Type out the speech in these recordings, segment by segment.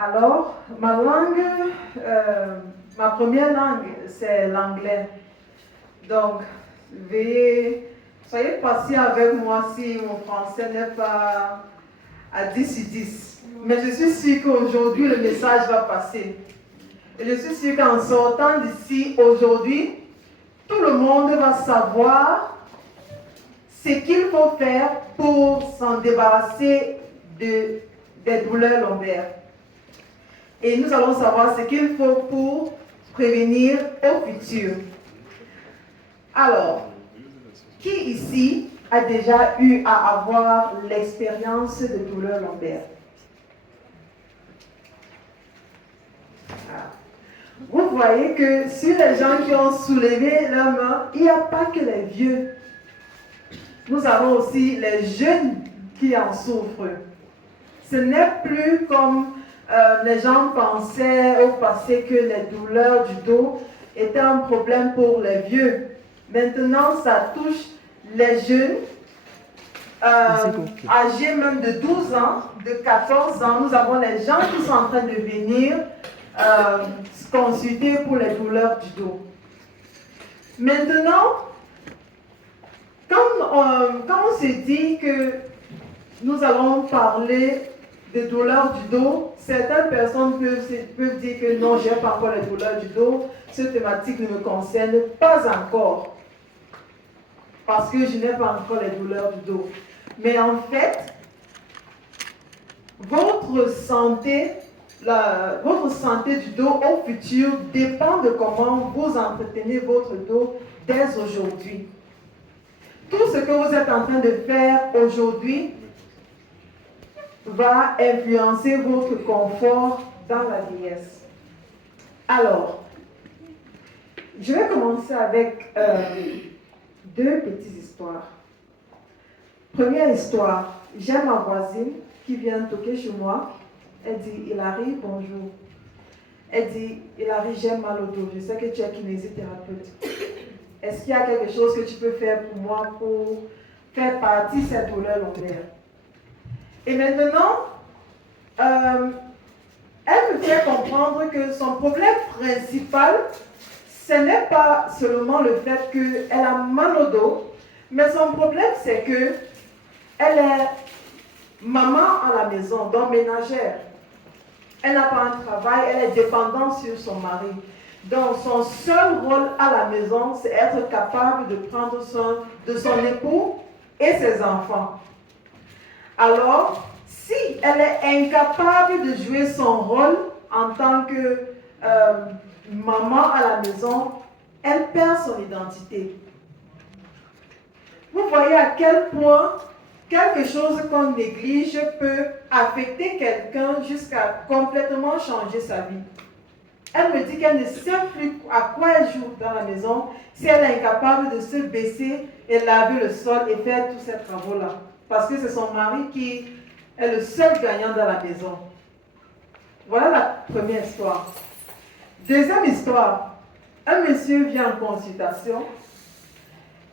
Alors, ma première langue, c'est l'anglais. Donc, soyez patient avec moi si mon français n'est pas à 10 sur 10. Mais je suis sûre qu'aujourd'hui, le message va passer. Et je suis sûre qu'en sortant d'ici aujourd'hui, tout le monde va savoir ce qu'il faut faire pour s'en débarrasser des douleurs lombaires. Et nous allons savoir ce qu'il faut pour prévenir au futur. Alors, qui ici a déjà eu à avoir l'expérience de douleurs lombaires? Vous voyez que sur les gens qui ont soulevé leurs mains, il n'y a pas que les vieux. Nous avons aussi les jeunes qui en souffrent. Ce n'est plus comme les gens pensaient au passé que les douleurs du dos étaient un problème pour les vieux. Maintenant, ça touche les jeunes, âgés même de 12 ans, de 14 ans. Nous avons les gens qui sont en train de venir se consulter pour les douleurs du dos. Maintenant, quand on se dit que nous allons parler de douleurs du dos, certaines personnes peuvent dire que non, je n'ai pas encore les douleurs du dos, cette thématique ne me concerne pas encore, parce que je n'ai pas encore les douleurs du dos. Mais en fait, votre santé du dos au futur dépend de comment vous entretenez votre dos dès aujourd'hui. Tout ce que vous êtes en train de faire aujourd'hui va influencer votre confort dans la vieillesse. Alors, je vais commencer avec deux petites histoires. Première histoire, j'ai ma voisine qui vient toquer chez moi. Elle dit, Hilary, bonjour. Elle dit, Hilary, j'ai mal au dos. Je sais que tu es kinésithérapeute. Est-ce qu'il y a quelque chose que tu peux faire pour moi pour faire partie de cette douleur lombaire? Et maintenant, elle me fait comprendre que son problème principal, ce n'est pas seulement le fait qu'elle a mal au dos, mais son problème, c'est qu'elle est maman à la maison, donc ménagère. Elle n'a pas un travail, elle est dépendante sur son mari. Donc, son seul rôle à la maison, c'est être capable de prendre soin de son époux et ses enfants. Alors, si elle est incapable de jouer son rôle en tant que maman à la maison, elle perd son identité. Vous voyez à quel point quelque chose qu'on néglige peut affecter quelqu'un jusqu'à complètement changer sa vie. Elle me dit qu'elle ne sait plus à quoi elle joue dans la maison si elle est incapable de se baisser et laver le sol et faire tous ces travaux-là. Parce que c'est son mari qui est le seul gagnant dans la maison. Voilà la première histoire. Deuxième histoire. Un monsieur vient en consultation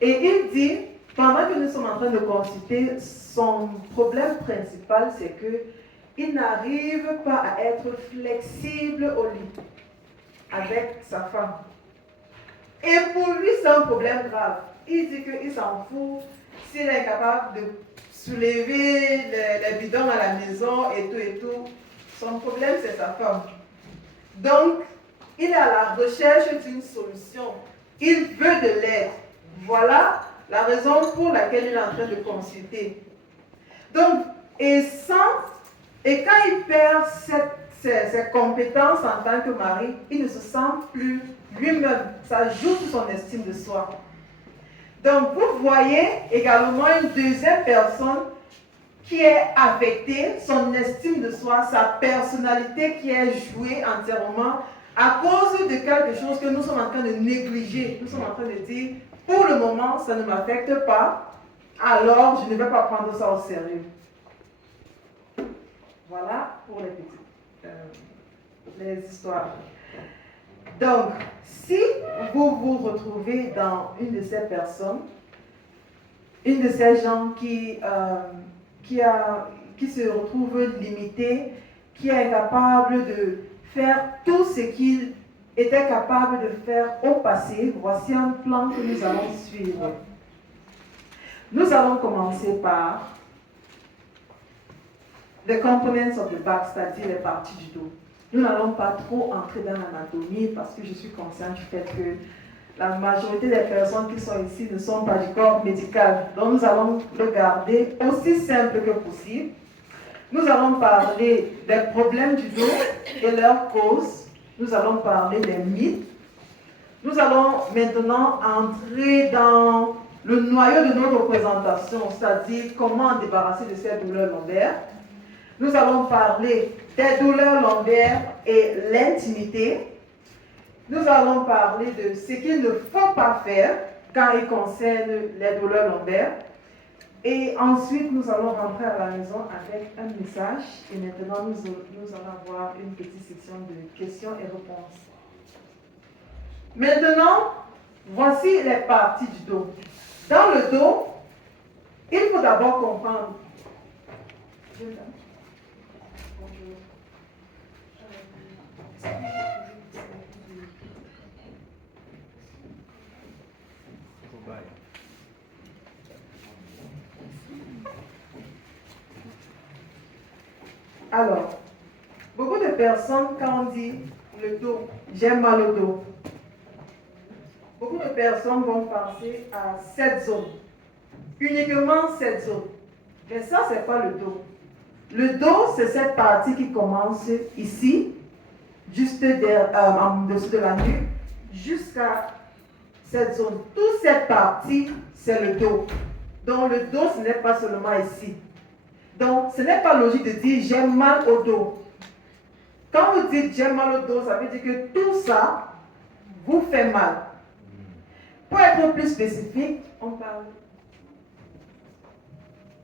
et il dit, pendant que nous sommes en train de consulter, son problème principal, c'est qu'il n'arrive pas à être flexible au lit avec sa femme. Et pour lui, c'est un problème grave. Il dit qu'il s'en fout s'il est capable de soulever les bidons à la maison et tout. Son problème, c'est sa femme. Donc, il est à la recherche d'une solution. Il veut de l'aide. Voilà la raison pour laquelle il est en train de consulter. Donc, et quand il perd ses compétences en tant que mari, il ne se sent plus lui-même. Ça joue sur son estime de soi. Donc, vous voyez également une deuxième personne qui est affectée, son estime de soi, sa personnalité qui est jouée entièrement à cause de quelque chose que nous sommes en train de négliger. Nous sommes en train de dire, pour le moment, ça ne m'affecte pas, alors je ne vais pas prendre ça au sérieux. Voilà pour les histoires. Donc, si vous vous retrouvez dans une de ces personnes, une de ces gens qui se retrouvent limités qui est incapable de faire tout ce qu'il était capable de faire au passé, voici un plan que nous allons suivre. Nous allons commencer par les components of the back, c'est-à-dire les parties du dos. Nous n'allons pas trop entrer dans l'anatomie parce que je suis consciente du fait que la majorité des personnes qui sont ici ne sont pas du corps médical. Donc nous allons le garder aussi simple que possible. Nous allons parler des problèmes du dos et leurs causes. Nous allons parler des mythes. Nous allons maintenant entrer dans le noyau de notre présentation, c'est-à-dire comment débarrasser de ces douleurs lombaires. Nous allons parler des douleurs lombaires et l'intimité. Nous allons parler de ce qu'il ne faut pas faire quand il concerne les douleurs lombaires. Et ensuite, nous allons rentrer à la maison avec un message. Et maintenant, nous allons avoir une petite section de questions et réponses. Maintenant, voici les parties du dos. Dans le dos, il faut d'abord comprendre. Alors, beaucoup de personnes, quand on dit le dos, j'ai mal au dos, beaucoup de personnes vont penser à cette zone, uniquement cette zone. Mais ça, ce n'est pas le dos. Le dos, c'est cette partie qui commence ici, juste en dessous de la nuque, jusqu'à cette zone. Toute cette partie, c'est le dos. Donc, le dos, ce n'est pas seulement ici. Donc, ce n'est pas logique de dire j'ai mal au dos. Quand vous dites j'ai mal au dos, ça veut dire que tout ça vous fait mal. Pour être plus spécifique,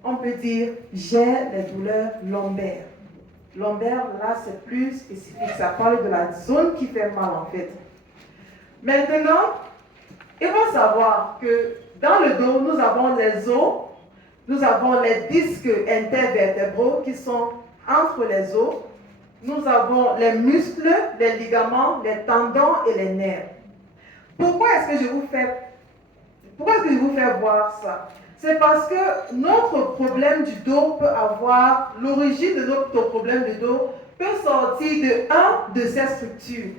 on peut dire j'ai les douleurs lombaires. Lombaire, là, c'est plus spécifique. Ça parle de la zone qui fait mal en fait. Maintenant, il faut savoir que dans le dos, nous avons les os. Nous avons les disques intervertébraux qui sont entre les os. Nous avons les muscles, les ligaments, les tendons et les nerfs. Pourquoi est-ce que je vous fais voir ça? C'est parce que notre problème du dos peut avoir, l'origine de notre problème du dos peut sortir de un de ces structures.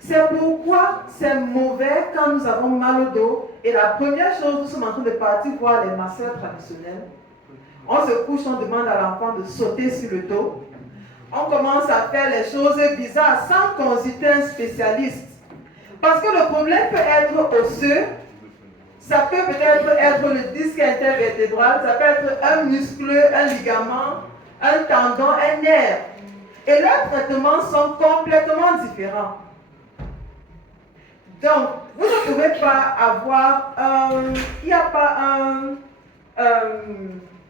C'est pourquoi c'est mauvais quand nous avons mal au dos. Et la première chose, nous sommes en train de partir voir les masseurs traditionnels. On se couche, on demande à l'enfant de sauter sur le dos. On commence à faire les choses bizarres sans consulter un spécialiste. Parce que le problème peut être osseux, ça peut peut-être être le disque intervertébral, ça peut être un muscle, un ligament, un tendon, un nerf. Et leurs traitements sont complètement différents. Donc, vous ne pouvez pas avoir, il n'y a pas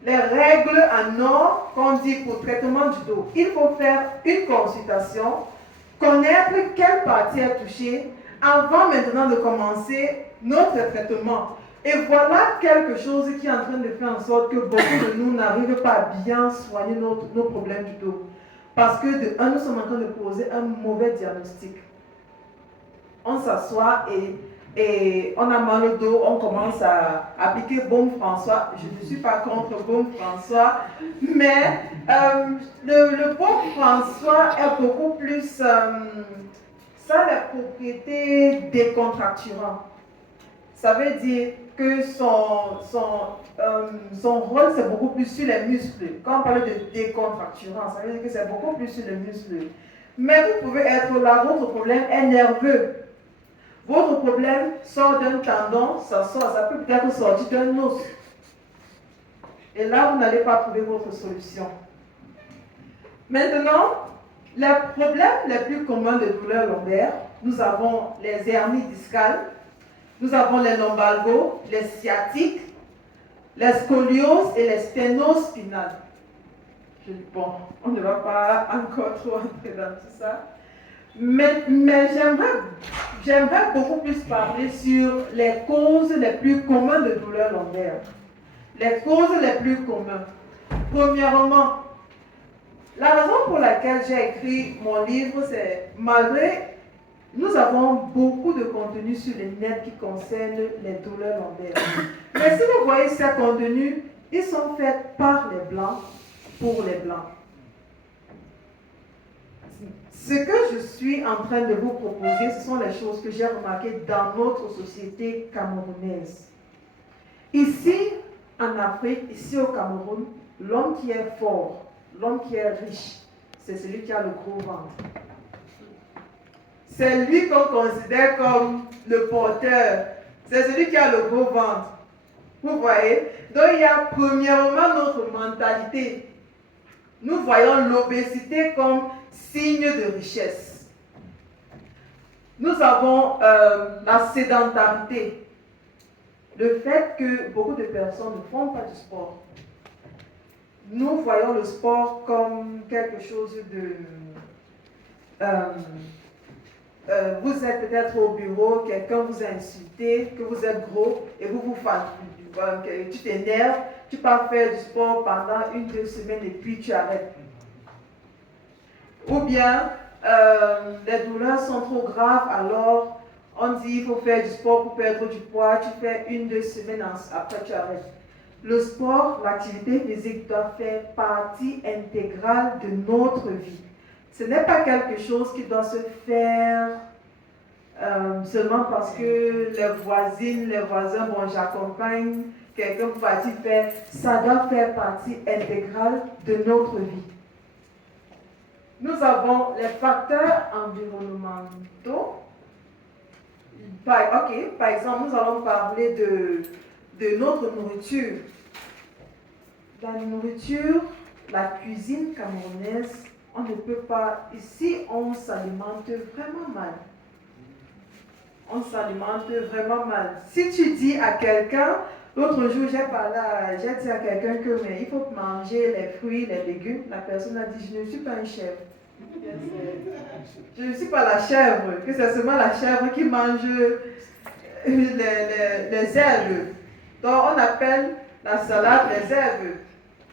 les règles en or qu'on dit pour traitement du dos. Il faut faire une consultation, connaître quelle partie est touchée avant maintenant de commencer notre traitement. Et voilà quelque chose qui est en train de faire en sorte que beaucoup de nous n'arrivent pas à bien soigner nos problèmes du dos. Parce que de un, nous sommes en train de poser un mauvais diagnostic. On s'assoit et on a mal au dos, on commence à appliquer Baume François. Je ne suis pas contre Baume François, mais le Baume François est beaucoup plus... ça a la propriété décontracturante. Ça veut dire que son rôle, c'est beaucoup plus sur les muscles. Quand on parle de décontracturant, ça veut dire que c'est beaucoup plus sur les muscles. Mais vous pouvez être là, votre problème est nerveux. Votre problème sort d'un tendon, ça peut peut-être sortir d'un os. Et là, vous n'allez pas trouver votre solution. Maintenant, les problèmes les plus communs de douleurs lombaires, nous avons les hernies discales, nous avons les lombalgos, les sciatiques, les scolioses et les sténospinales. Bon, on ne va pas encore trop entrer dans tout ça. Mais j'aimerais beaucoup plus parler sur les causes les plus communes de douleurs lombaires. Les causes les plus communes. Premièrement, La raison pour laquelle j'ai écrit mon livre, c'est malgré nous avons beaucoup de contenu sur le net qui concerne les douleurs lombaires. Mais si vous voyez ces contenus, ils sont faits par les Blancs, pour les Blancs. Ce que je suis en train de vous proposer, ce sont les choses que j'ai remarquées dans notre société camerounaise. Ici, en Afrique, ici au Cameroun, l'homme qui est fort, l'homme qui est riche, c'est celui qui a le gros ventre. C'est lui qu'on considère comme le porteur. C'est celui qui a le gros ventre. Vous voyez? Donc il y a premièrement notre mentalité. Nous voyons l'obésité comme signe de richesse. Nous avons la sédentarité. Le fait que beaucoup de personnes ne font pas du sport. Nous voyons le sport comme quelque chose de... vous êtes peut-être au bureau, quelqu'un vous a insulté, que vous êtes gros, et tu t'énerves, tu pars faire du sport pendant 1-2 semaines et puis tu arrêtes. Ou bien, les douleurs sont trop graves, alors on dit il faut faire du sport pour perdre du poids, tu fais 1-2 semaines, après tu arrêtes. Le sport, l'activité physique doit faire partie intégrale de notre vie. Ce n'est pas quelque chose qui doit se faire seulement parce que les voisines, les voisins, bon, j'accompagne, quelqu'un va-t-il faire. Ça doit faire partie intégrale de notre vie. Nous avons les facteurs environnementaux. Par exemple, nous allons parler de notre nourriture. La nourriture, la cuisine camerounaise, on ne peut pas, ici on s'alimente vraiment mal. On s'alimente vraiment mal. Si tu dis à quelqu'un, l'autre jour j'ai dit à quelqu'un que mais il faut manger les fruits, les légumes, la personne a dit je ne suis pas un chèvre. Je ne suis pas la chèvre, que c'est seulement la chèvre qui mange les herbes. Donc on appelle la salade les herbes.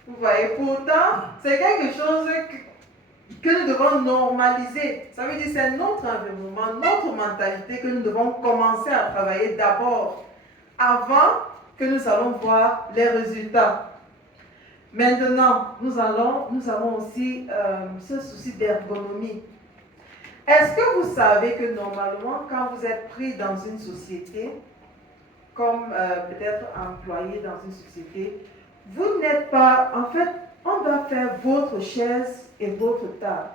Vous voyez, pourtant, c'est quelque chose que nous devons normaliser. Ça veut dire que c'est notre environnement, notre mentalité que nous devons commencer à travailler d'abord, avant que nous allons voir les résultats. Maintenant, nous avons aussi ce souci d'ergonomie. Est-ce que vous savez que normalement, quand vous êtes pris dans une société, comme peut-être employé dans une société, vous n'êtes pas, en fait, on doit faire votre chaise et votre table.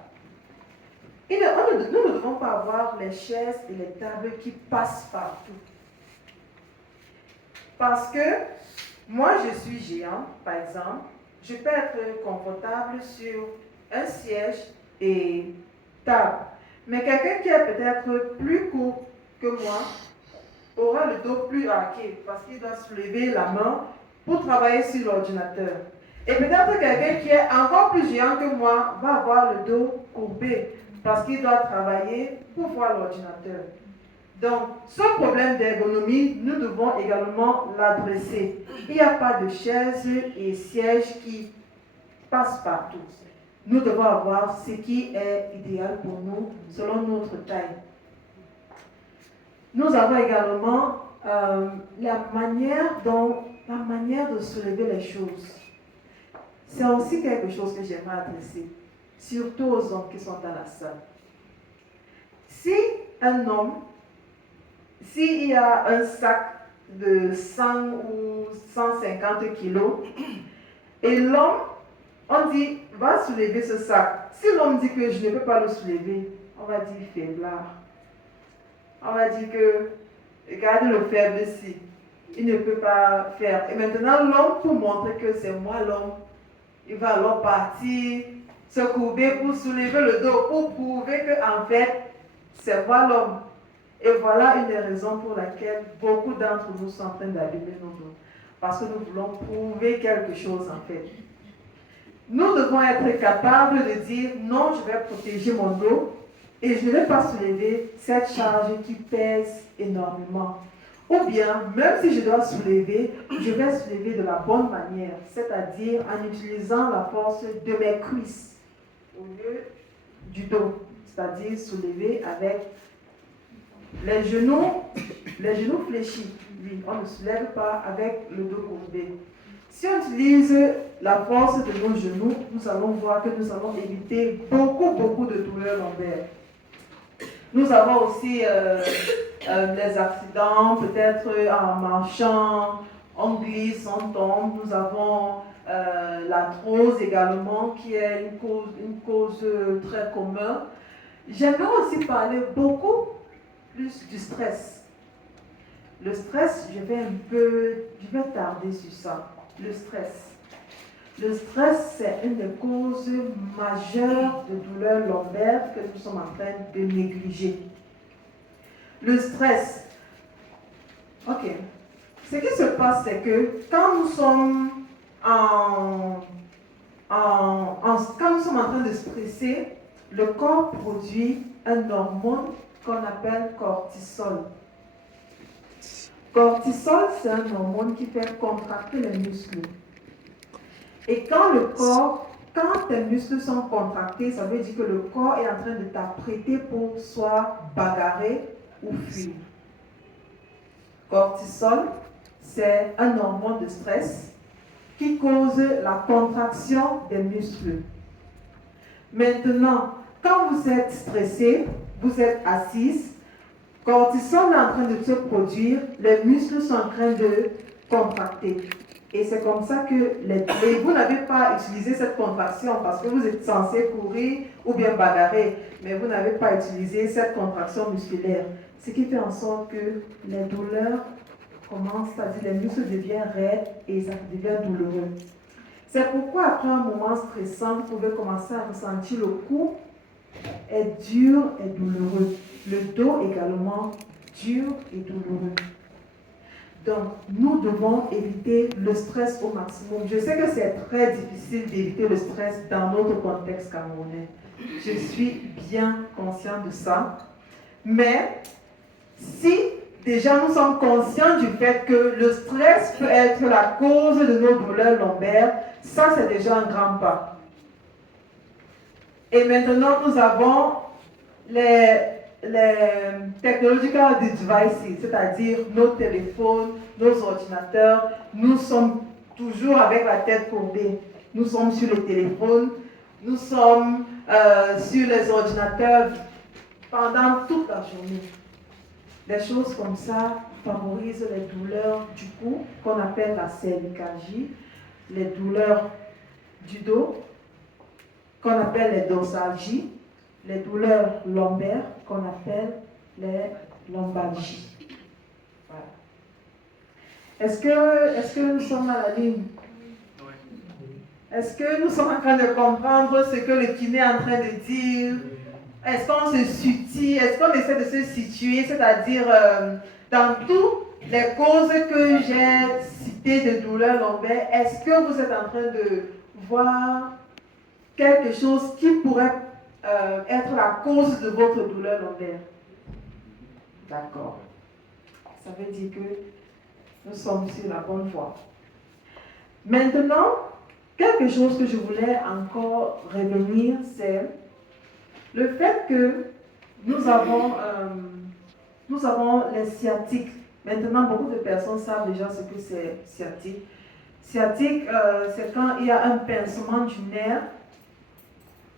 Nous ne devons pas avoir les chaises et les tables qui passent partout. Parce que moi, je suis géant, par exemple, je peux être confortable sur un siège et table. Mais quelqu'un qui est peut-être plus court que moi aura le dos plus arqué parce qu'il doit se lever la main pour travailler sur l'ordinateur. Et peut-être quelqu'un qui est encore plus géant que moi va avoir le dos courbé parce qu'il doit travailler pour voir l'ordinateur. Donc, ce problème d'ergonomie, nous devons également l'adresser. Il n'y a pas de chaises et sièges qui passent partout. Nous devons avoir ce qui est idéal pour nous selon notre taille. Nous avons également la manière de soulever les choses. C'est aussi quelque chose que j'aimerais adresser, surtout aux hommes qui sont dans la salle. Si un homme, s'il y a un sac de 100 ou 150 kilos, et l'homme, on dit, va soulever ce sac. Si l'homme dit que je ne peux pas le soulever, on va dire faiblard. On va dire que, regardez le faible-ci, il ne peut pas faire. Et maintenant, l'homme, pour montrer que c'est moi l'homme, il va alors partir, se courber pour soulever le dos, pour prouver qu'en fait, c'est moi l'homme. Et voilà une des raisons pour laquelle beaucoup d'entre nous sont en train d'abîmer nos dos. Parce que nous voulons prouver quelque chose en fait. Nous devons être capables de dire non, je vais protéger mon dos et je ne vais pas soulever cette charge qui pèse énormément. Ou bien, même si je dois soulever, je vais soulever de la bonne manière, c'est-à-dire en utilisant la force de mes cuisses. au lieu du dos, c'est-à-dire soulever avec les genoux fléchis. Oui, on ne soulève pas avec le dos courbé. Si on utilise la force de nos genoux, nous allons voir que nous allons éviter beaucoup de douleurs lombaires. Nous avons aussi les accidents, peut-être en marchant, on glisse, on tombe. Nous avons l'arthrose également, qui est une cause très commune. J'aimerais aussi parler beaucoup plus du stress. Le stress, je vais tarder sur ça. Le stress. Le stress, c'est une des causes majeures de douleurs lombaires que nous sommes en train de négliger. Le stress. Ok. Ce qui se passe, c'est que quand nous sommes en train de stresser, le corps produit un hormone qu'on appelle cortisol. Cortisol, c'est un hormone qui fait contracter les muscles. Et quand tes muscles sont contractés, ça veut dire que le corps est en train de t'apprêter pour soit bagarrer ou fuir. Cortisol, c'est un hormone de stress qui cause la contraction des muscles. Maintenant, quand vous êtes stressé, vous êtes assise, cortisol est en train de se produire, les muscles sont en train de contracter. Et c'est comme ça que vous n'avez pas utilisé cette contraction parce que vous êtes censé courir ou bien bagarrer, mais vous n'avez pas utilisé cette contraction musculaire. Ce qui fait en sorte que les douleurs commencent, c'est-à-dire les muscles deviennent raides et ça devient douloureux. C'est pourquoi après un moment stressant, vous pouvez commencer à ressentir le cou est dur et douloureux. Le dos également dur et douloureux. Donc, nous devons éviter le stress au maximum. Je sais que c'est très difficile d'éviter le stress dans notre contexte camerounais. Je suis bien consciente de ça. Mais, si déjà nous sommes conscients du fait que le stress peut être la cause de nos douleurs lombaires, ça c'est déjà un grand pas. Et maintenant, nous avons les technological devices, c'est-à-dire nos téléphones, nos ordinateurs. Nous sommes toujours avec la tête courbée. Nous sommes sur les téléphones, nous sommes sur les ordinateurs pendant toute la journée. Des choses comme ça favorisent les douleurs du cou, qu'on appelle la cervicalgie, les douleurs du dos, qu'on appelle les dorsalgies, les douleurs lombaires qu'on appelle les lombalgies. Voilà. Est-ce que nous sommes à la ligne? Est-ce que nous sommes en train de comprendre ce que le kiné est en train de dire? Est-ce qu'on se situe? Est-ce qu'on essaie de se situer? C'est-à-dire, dans toutes les causes que j'ai citées de douleurs lombaires, est-ce que vous êtes en train de voir quelque chose qui pourrait être la cause de votre douleur lombaire? D'accord. Ça veut dire que nous sommes sur la bonne voie. Maintenant, quelque chose que je voulais encore revenir, c'est le fait que nous avons les sciatiques. Maintenant, beaucoup de personnes savent déjà ce que c'est sciatique. Sciatique, c'est quand il y a un pincement du nerf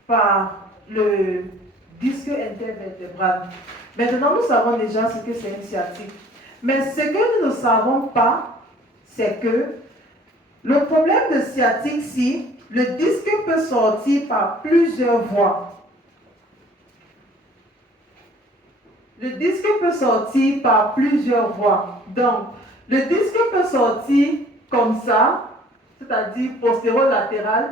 par le disque intervertébral. Maintenant, nous savons déjà ce que c'est une sciatique. Mais ce que nous ne savons pas, c'est que le problème de sciatique, si le disque peut sortir par plusieurs voies. Le disque peut sortir par plusieurs voies. Donc, le disque peut sortir comme ça, c'est-à-dire postéro-latéral,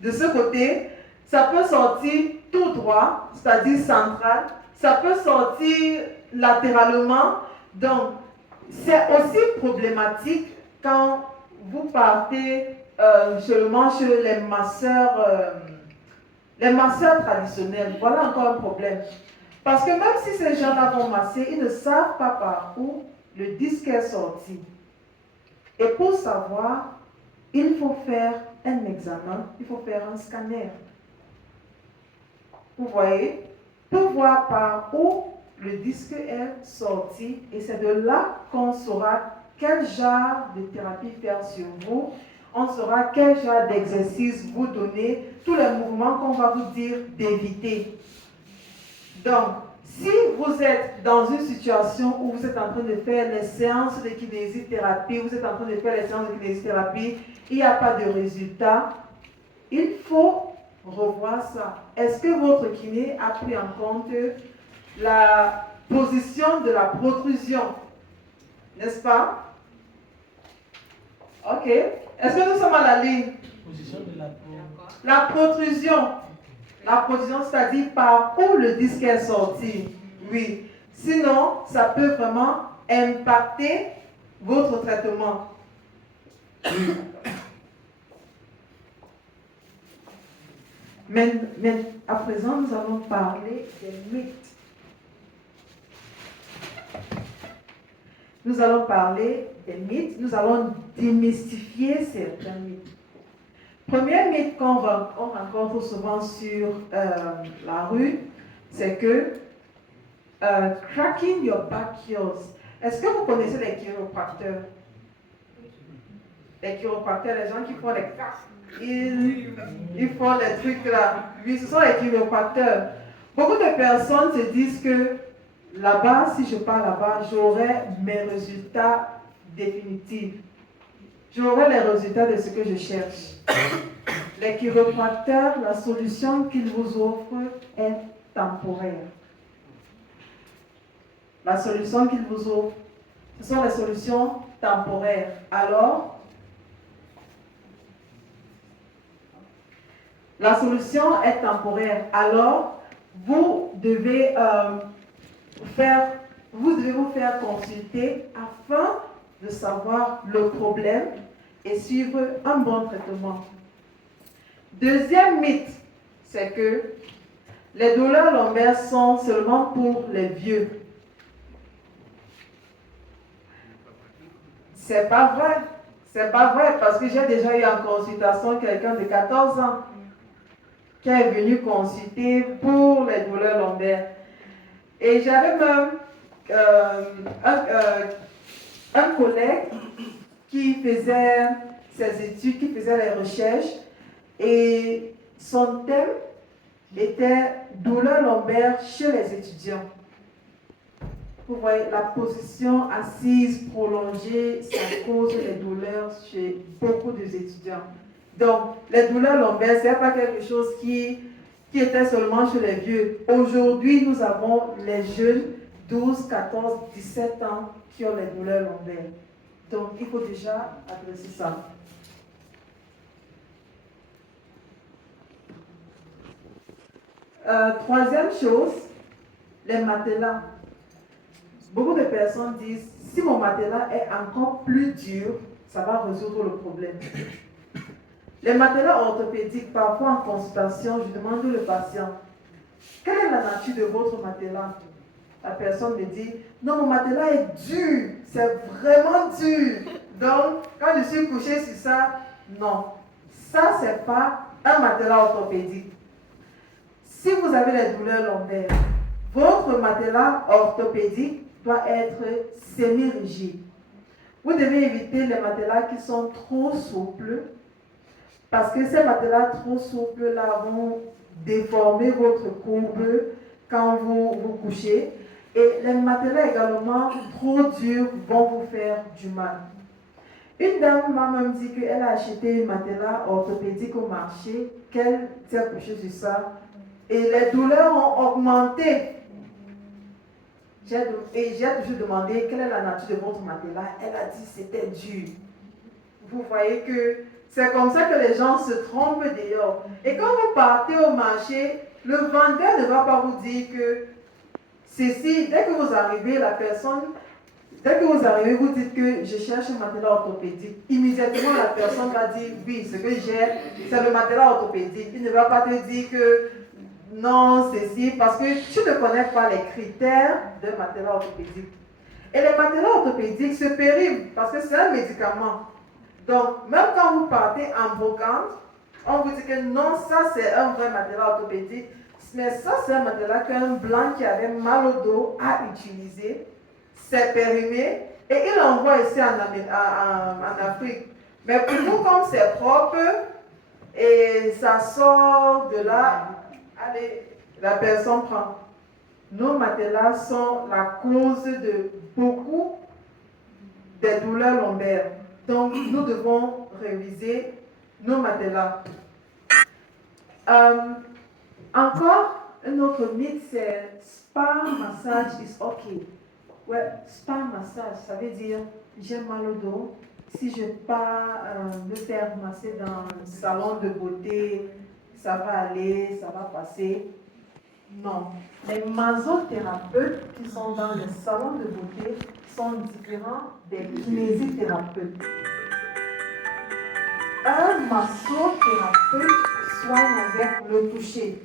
de ce côté. Ça peut sortir tout droit, c'est-à-dire central. Ça peut sortir latéralement. Donc, c'est aussi problématique quand vous partez seulement chez les masseurs traditionnels. Voilà encore un problème. Parce que même si ces gens-là vont masser, ils ne savent pas par où le disque est sorti. Et pour savoir, il faut faire un examen, il faut faire un scanner. vous voyez, peut voir par où le disque est sorti et c'est de là qu'on saura quel genre de thérapie faire sur vous, on saura quel genre d'exercice vous donner, tous les mouvements qu'on va vous dire d'éviter. Donc, si vous êtes dans une situation où vous êtes en train de faire les séances de kinésithérapie, vous êtes en train de faire les séances de kinésithérapie, il n'y a pas de résultat, il faut revoir ça. Est-ce que votre kiné a pris en compte la position de la protrusion? N'est-ce pas? Ok. Est-ce que nous sommes à la ligne? Position de la protrusion. La protrusion, c'est-à-dire par où le disque est sorti. Oui. Sinon, ça peut vraiment impacter votre traitement. Mais à présent, nous allons parler des mythes. Nous allons parler des mythes. Nous allons démystifier certains mythes. Premier mythe qu'on rencontre souvent sur la rue, c'est que cracking your back heels. Est-ce que vous connaissez les chiropracteurs? Les chiropracteurs, les gens qui font les ils font les trucs là. Oui, ce sont les chiropracteurs. Beaucoup de personnes se disent que là-bas, si je pars là-bas, j'aurai mes résultats définitifs. J'aurai les résultats de ce que je cherche. Les chiropracteurs, la solution qu'ils vous offrent est temporaire. La solution qu'ils vous offrent, ce sont les solutions temporaires. Alors, la solution est temporaire. Alors, vous devez vous faire consulter afin de savoir le problème et suivre un bon traitement. Deuxième mythe, c'est que les douleurs lombaires sont seulement pour les vieux. C'est pas vrai. C'est pas vrai parce que j'ai déjà eu en consultation quelqu'un de 14 ans qui est venu consulter pour les douleurs lombaires. Et j'avais même un collègue qui faisait ses études, qui faisait les recherches, et son thème était douleur lombaire chez les étudiants. Vous voyez, la position assise prolongée, ça cause les douleurs chez beaucoup d'étudiants. Donc, les douleurs lombaires, ce n'est pas quelque chose qui était seulement chez les vieux. Aujourd'hui, nous avons les jeunes, 12, 14, 17 ans, qui ont les douleurs lombaires. Donc, il faut déjà adresser ça. Troisième chose, les matelas. Beaucoup de personnes disent, si mon matelas est encore plus dur, ça va résoudre le problème. Les matelas orthopédiques, parfois en consultation, je demande au patient, quelle est la nature de votre matelas? La personne me dit, non, mon matelas est dur, c'est vraiment dur. Donc, quand je suis couché sur ça, non, ça, ce n'est pas un matelas orthopédique. Si vous avez les douleurs lombaires, votre matelas orthopédique doit être semi-rigide. Vous devez éviter les matelas qui sont trop souples, parce que ces matelas trop souples-là vont déformer votre courbe quand vous vous couchez. Et les matelas également trop durs vont vous faire du mal. Une dame m'a même dit qu'elle a acheté une matelas orthopédique au marché, qu'elle s'est couchée sur ça, et les douleurs ont augmenté. Et j'ai toujours demandé quelle est la nature de votre matelas. Elle a dit c'était dur. Vous voyez que c'est comme ça que les gens se trompent dehors. Et quand vous partez au marché, le vendeur ne va pas vous dire que ceci, dès que vous arrivez, dès que vous arrivez, vous dites que je cherche un matelas orthopédique. Immédiatement, la personne va dire oui, ce que j'ai, c'est le matelas orthopédique. Il ne va pas te dire que non, ceci, parce que tu ne connais pas les critères d'un matelas orthopédique. Et les matelas orthopédiques se périment parce que c'est un médicament. Donc, même quand vous partez en brocante, on vous dit que non, ça c'est un vrai matelas orthopédique. Mais ça, c'est un matelas qu'un blanc qui avait mal au dos a utilisé, s'est périmé et il l'envoie ici en Afrique. Mais pour nous, comme c'est propre et ça sort de là, allez, la personne prend. Nos matelas sont la cause de beaucoup des douleurs lombaires. Donc, nous devons réviser nos matelas. Encore un autre mythe, c'est spa massage is okay. Ouais, spa massage, ça veut dire j'ai mal au dos. Si je pars me faire masser dans un salon de beauté, ça va aller, ça va passer. Non. Les masothérapeutes qui sont dans les salons de beauté sont différents des kinésithérapeutes. Un massothérapeute soigne avec le toucher.